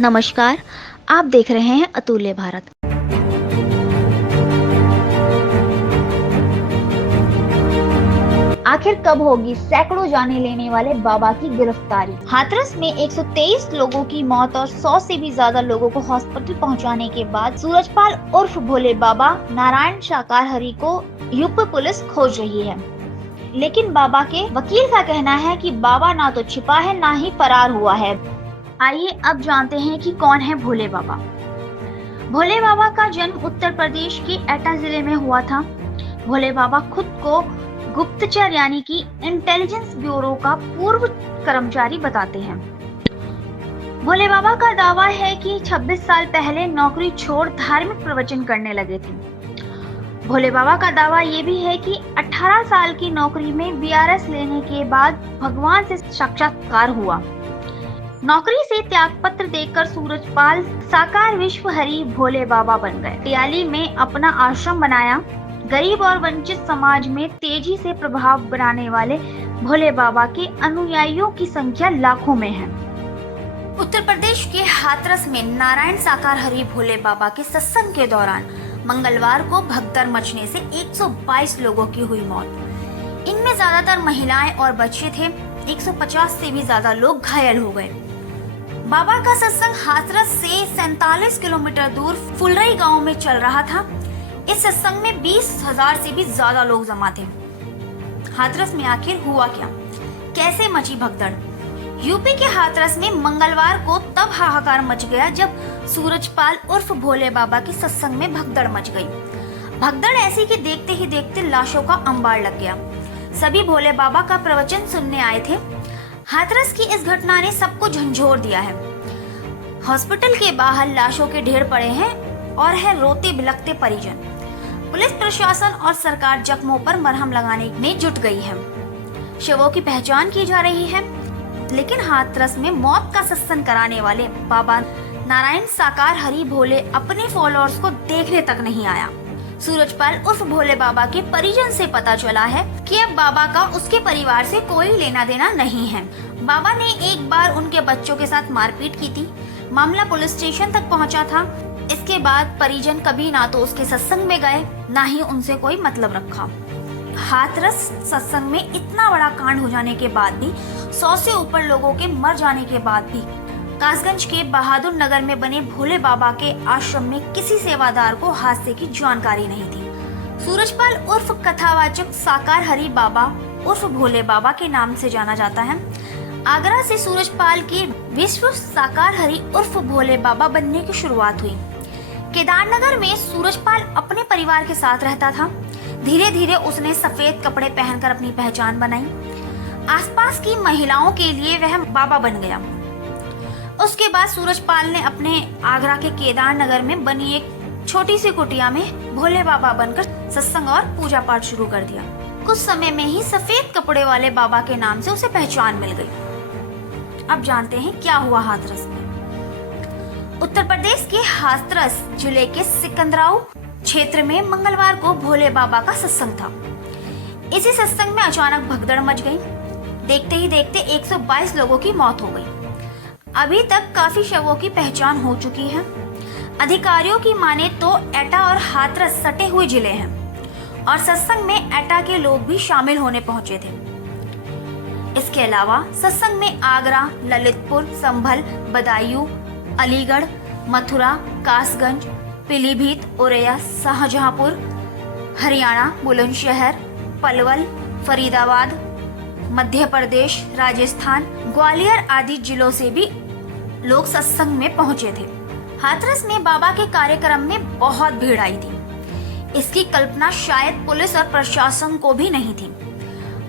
नमस्कार, आप देख रहे हैं अतुल्य भारत। आखिर कब होगी सैकड़ों जाने लेने वाले बाबा की गिरफ्तारी? हाथरस में 123 लोगों की मौत और 100 से भी ज्यादा लोगों को हॉस्पिटल पहुंचाने के बाद सूरजपाल उर्फ भोले बाबा नारायण साकार हरि को यूपी पुलिस खोज रही है। लेकिन बाबा के वकील का कहना है कि बाबा ना तो छिपा है ना ही फरार हुआ है। आइए अब जानते हैं कि कौन है भोले बाबा। भोले बाबा का जन्म उत्तर प्रदेश के एटा जिले में हुआ था। भोले बाबा खुद को गुप्तचर यानी कि इंटेलिजेंस ब्यूरो का पूर्व कर्मचारी बताते हैं। भोले बाबा का दावा है कि 26 साल पहले नौकरी छोड़ धार्मिक प्रवचन करने लगे थे। भोले बाबा का दावा ये भी है कि 18 साल की नौकरी में बीआरएस लेने के बाद भगवान से साक्षात्कार हुआ। नौकरी से त्यागपत्र देकर सूरजपाल साकार विश्व हरि भोले बाबा बन गए। हरियाली में अपना आश्रम बनाया। गरीब और वंचित समाज में तेजी से प्रभाव बनाने वाले भोले बाबा के अनुयायियों की संख्या लाखों में है। उत्तर प्रदेश के हाथरस में नारायण साकार हरि भोले बाबा के सत्संग के दौरान मंगलवार को भगदड़ मचने से 122 लोगों की हुई मौत। इनमें ज्यादातर महिलाएं और बच्चे थे। 150 से भी ज्यादा लोग घायल हो गए। बाबा का सत्संग हाथरस से 47 किलोमीटर दूर फुलरई गांव में चल रहा था। इस सत्संग में 20,000 से भी ज्यादा लोग जमा थे। हाथरस में आखिर हुआ क्या, कैसे मची भगदड़? यूपी के हाथरस में मंगलवार को तब हाहाकार मच गया जब सूरजपाल उर्फ भोले बाबा के सत्संग में भगदड़ मच गई। भगदड़ ऐसी कि देखते ही देखते लाशों का अंबार लग गया। सभी भोले बाबा का प्रवचन सुनने आए थे। हाथरस की इस घटना ने सबको झंझोर दिया है। हॉस्पिटल के बाहर लाशों के ढेर पड़े हैं और है रोते बिलखते परिजन। पुलिस प्रशासन और सरकार जख्मों पर मरहम लगाने में जुट गई है। शवों की पहचान की जा रही है। लेकिन हाथरस में मौत का सत्संग कराने वाले बाबा नारायण साकार हरि भोले अपने फॉलोअर्स को देखने तक नहीं आया। सूरजपाल उर्फ भोले बाबा के परिजन से पता चला है कि अब बाबा का उसके परिवार से कोई लेना देना नहीं है। बाबा ने एक बार उनके बच्चों के साथ मारपीट की थी। मामला पुलिस स्टेशन तक पहुंचा था। इसके बाद परिजन कभी ना तो उसके सत्संग में गए, ना ही उनसे कोई मतलब रखा। हाथरस सत्संग में इतना बड़ा कांड हो जाने के बाद भी, 100 से ऊपर लोगों के मर जाने के बाद भी कासगंज के बहादुर नगर में बने भोले बाबा के आश्रम में किसी सेवादार को हादसे की जानकारी नहीं थी। सूरजपाल उर्फ कथावाचक साकार हरि बाबा उर्फ भोले बाबा के नाम से जाना जाता है। आगरा से सूरजपाल की विश्व साकार हरि उर्फ भोले बाबा बनने की शुरुआत हुई। केदारनगर में सूरजपाल अपने परिवार के साथ रहता था। धीरे धीरे उसने सफेद कपड़े पहनकर अपनी पहचान बनाई। आसपास की महिलाओं के लिए वह बाबा बन गया। उसके बाद सूरजपाल ने अपने आगरा के केदारनगर में बनी एक छोटी सी कुटिया में भोले बाबा बनकर सत्संग और पूजा पाठ शुरू कर दिया। कुछ समय में ही सफेद कपड़े वाले बाबा के नाम से उसे पहचान मिल गई। अब जानते हैं क्या हुआ हाथरस में। उत्तर प्रदेश के हाथरस जिले के सिकंदराव क्षेत्र में मंगलवार को भोले बाबा का सत्संग था। इसी सत्संग में अचानक भगदड़ मच गई। देखते ही देखते 122 लोगों की मौत हो गई। अभी तक काफी शवों की पहचान हो चुकी है। अधिकारियों की माने तो एटा और हाथरस सटे हुए जिले हैं और सत्संग में एटा के लोग भी शामिल होने पहुंचे थे। इसके अलावा सत्संग में आगरा, ललितपुर, संभल, बदायूं, अलीगढ़, मथुरा, कासगंज, पीलीभीत, औरैया, शाहजहांपुर, हरियाणा, बुलंदशहर, पलवल, फरीदाबाद, मध्य प्रदेश, राजस्थान, ग्वालियर आदि जिलों से भी लोग सत्संग में पहुंचे थे। हाथरस में बाबा के कार्यक्रम में बहुत भीड़ आई थी। इसकी कल्पना शायद पुलिस और प्रशासन को भी नहीं थी।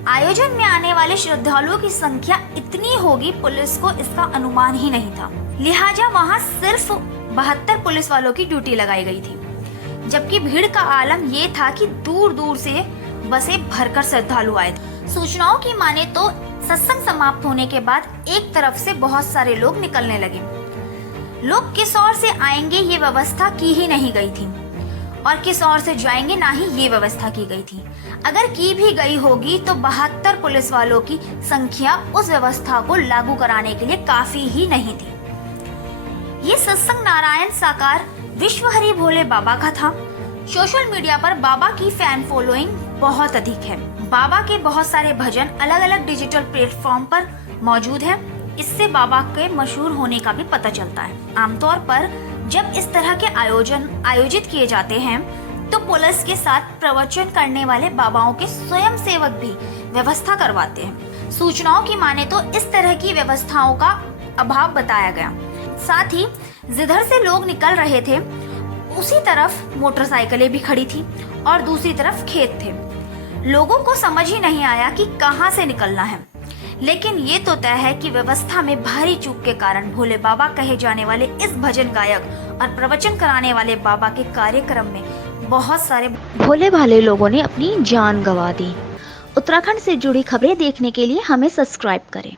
आयोजन में आने वाले श्रद्धालुओं की संख्या इतनी होगी, पुलिस को इसका अनुमान ही नहीं था। लिहाजा वहां सिर्फ 72 पुलिस वालों की ड्यूटी लगाई गई थी। जबकि भीड़ का आलम ये था कि दूर दूर से बसें भरकर श्रद्धालु आए थे। सूचनाओं की माने तो सत्संग समाप्त होने के बाद एक तरफ से बहुत सारे लोग निकलने लगे। लोग किस ओर से आएंगे ये व्यवस्था की ही नहीं गई थी और किस ओर से जाएंगे ना ही ये व्यवस्था की गई थी। अगर की भी गई होगी तो 72 पुलिस वालों की संख्या उस व्यवस्था को लागू कराने के लिए काफी ही नहीं थी। ये सत्संग नारायण साकार विश्व हरि भोले बाबा का था। सोशल मीडिया पर बाबा की फैन फॉलोइंग बहुत अधिक है। बाबा के बहुत सारे भजन अलग अलग डिजिटल प्लेटफॉर्म पर मौजूद है। इससे बाबा के मशहूर होने का भी पता चलता है। आमतौर पर जब इस तरह के आयोजित किए जाते हैं तो पुलिस के साथ प्रवचन करने वाले बाबाओं के स्वयं सेवक भी व्यवस्था करवाते हैं। सूचनाओं की माने तो इस तरह की व्यवस्थाओं का अभाव बताया गया। साथ ही जिधर से लोग निकल रहे थे उसी तरफ मोटरसाइकिलें भी खड़ी थी और दूसरी तरफ खेत थे। लोगों को समझ ही नहीं आया कि कहां से निकलना है। लेकिन ये तो तय है कि व्यवस्था में भारी चूक के कारण भोले बाबा कहे जाने वाले इस भजन गायक और प्रवचन कराने वाले बाबा के कार्यक्रम में बहुत सारे भोले भाले लोगों ने अपनी जान गंवा दी। उत्तराखंड से जुड़ी खबरें देखने के लिए हमें सब्सक्राइब करें।